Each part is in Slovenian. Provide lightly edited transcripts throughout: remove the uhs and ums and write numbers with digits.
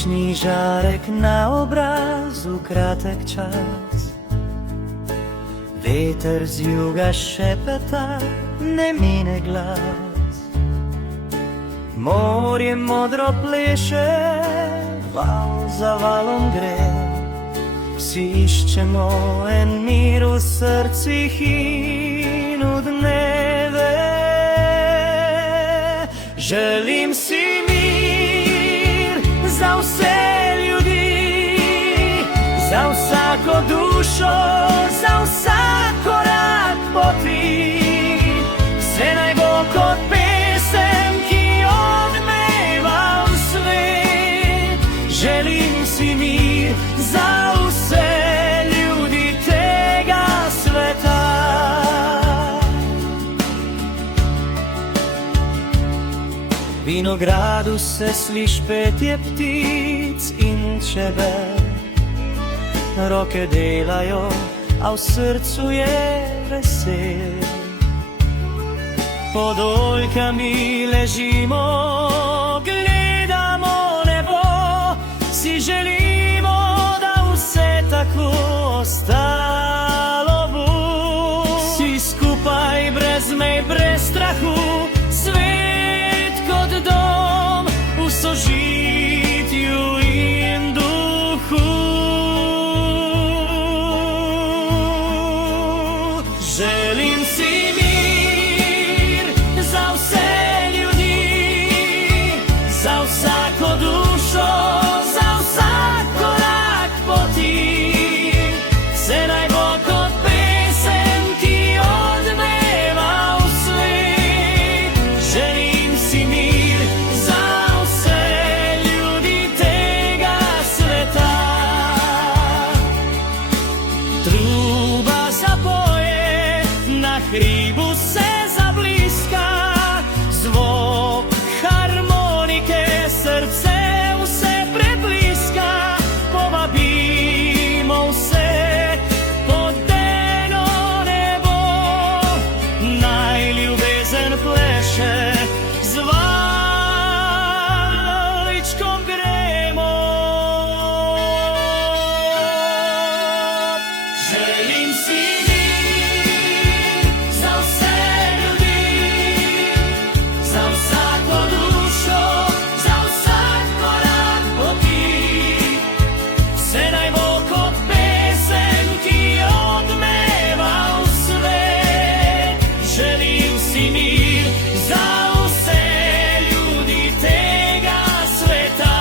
Večný žárek na obrazu, kratek čas. Vieter z juga šepeta, nemine glas. Morje modro pleše, val za valom gre. Vsi iščemo en mir v srcih in v dneve. Želim si mir za vse ljudi, za vsako dušo, za vsak korak poti. Vse naj bo kot pesem, ki odmeva v svet. Želim si mir za vse ljudi tega sveta. V vinogradu se sliš petje ptic in čebel. Roke delajo, a v srcu je vesel. Pod oljkami ležimo, gledamo nebo. Si želimo, da vse tako ostalo bo. Vsi skupaj, brez mej, brez strahu, svet kot dom v sožitju in duhu. Želim si mir za vse ljudi, za vsako dušo, za vsak korak poti. Vse naj bo kot pesem, ki odmeva v svet. Želim si mir za vse ljudi tega sveta. Truba zapoje, na hribu se zabliska, zvok harmonike srce vse prebliska. Povabimo vse pod eno nebo, naj ljubezen pleše, z valčkom gremo. Želim si mir za vse ljudi, za vsako dušo, za vsak korak poti. Vse naj bo kot pesem, ki odmeva v svet. Želim si mir za vse ljudi tega sveta.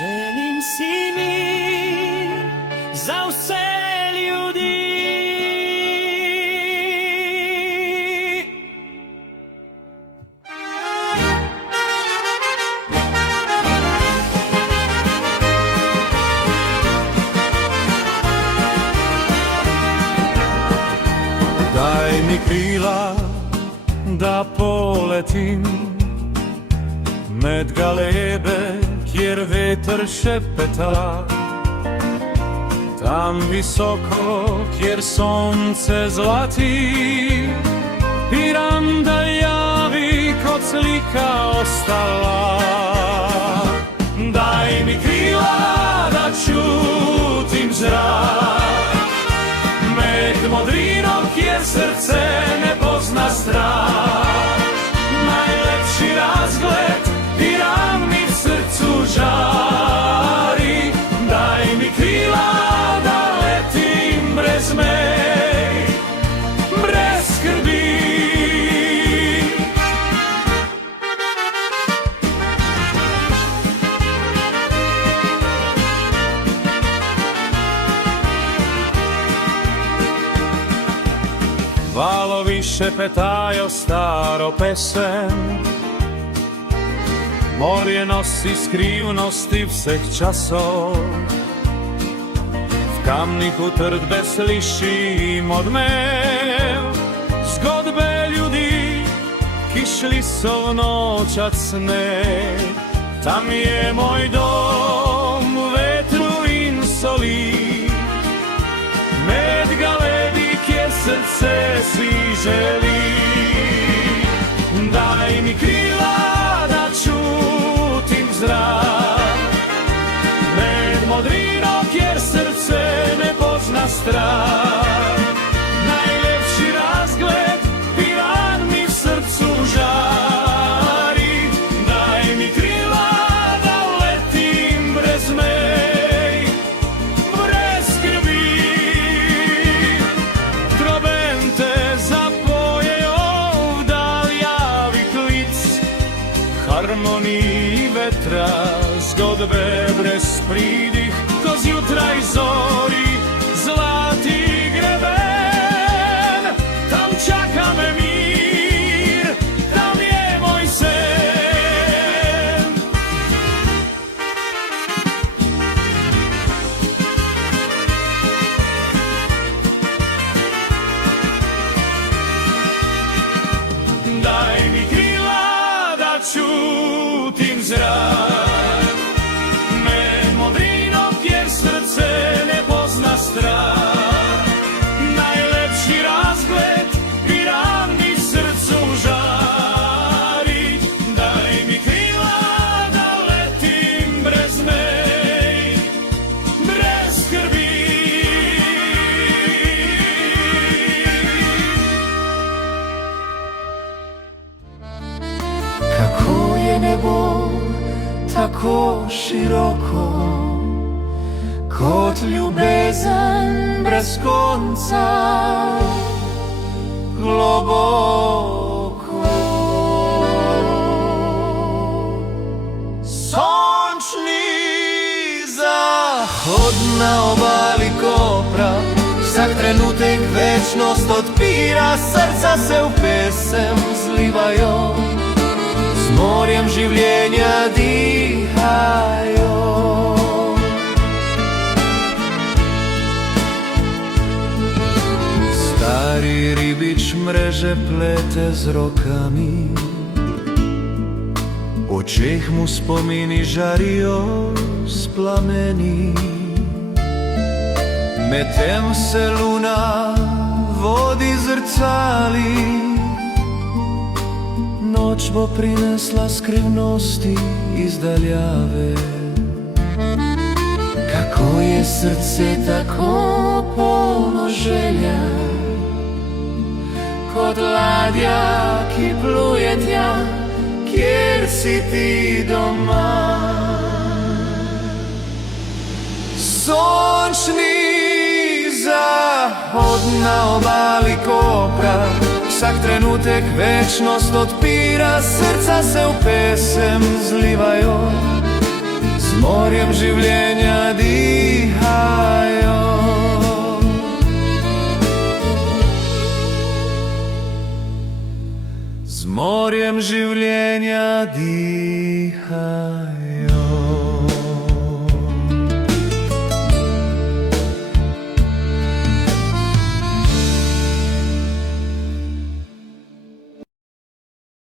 Želim si mir za vse ljudi. Daj mi krila, da poletim med galebe, kjer veter šepeta. Tam visoko, kjer sonce zlati, piram da javi kot slika ostala. Daj mi krila, da čutim zrak, med modrino, kjer srce ne pozna strah. Najlepši razgled, piram mi v srcu žari. Daj mi krila, da letim brez mej, brez skrbi. Valovi šepetajo staro pesem, morje nosi skrivnosti vseh časov. V kamnih utrdbe slišim odmev, zgodbe ljudi, ki šli so v nočat sneg. tam je moj dom u vetru insoli. Med galedik je srce si želi. Daj mi krila da čutim zrak, med modrinog jer srce ne pozna strah. Najlepši razgled piran mi v srcu žari. Daj mi krila da letim brez mej, brez skrbi. Trobente zapojejo vdal javi klic, harmoniji vetra, zgodbe brez pridih, ko zjutraj zori zlati greben. Tam čaka me mir, tam je moj sen. Daj mi krila da čutim zrak, med modrinog jer srce ne pozna strah. Najlepši razgled piran mi srcu žari. Daj mi krila da letim brez mej, brez skrbi. Kako je nebo tako široko, kot ljubezen brez konca, globoko. Sončni zahod na obali Kopra, vsak trenutek večnost odpira, srca se v pesem zlivajo, z morjem življenja dihajo. Stari ribič mreže plete z rokami, v očeh mu spomini žarijo s plameni. Medtem se luna vodi zrcali, noč bo prinesla skrivnosti iz daljave. Kako je srce tako polno želja, kot ladja, ki pluje tja, kjer si ti doma. Sončni zahod na obali Kopra, vsak trenutek večnost odpira, srca se v pesem zlivajo, z morjem življenja dihajo. Z morjem življenja dihajo.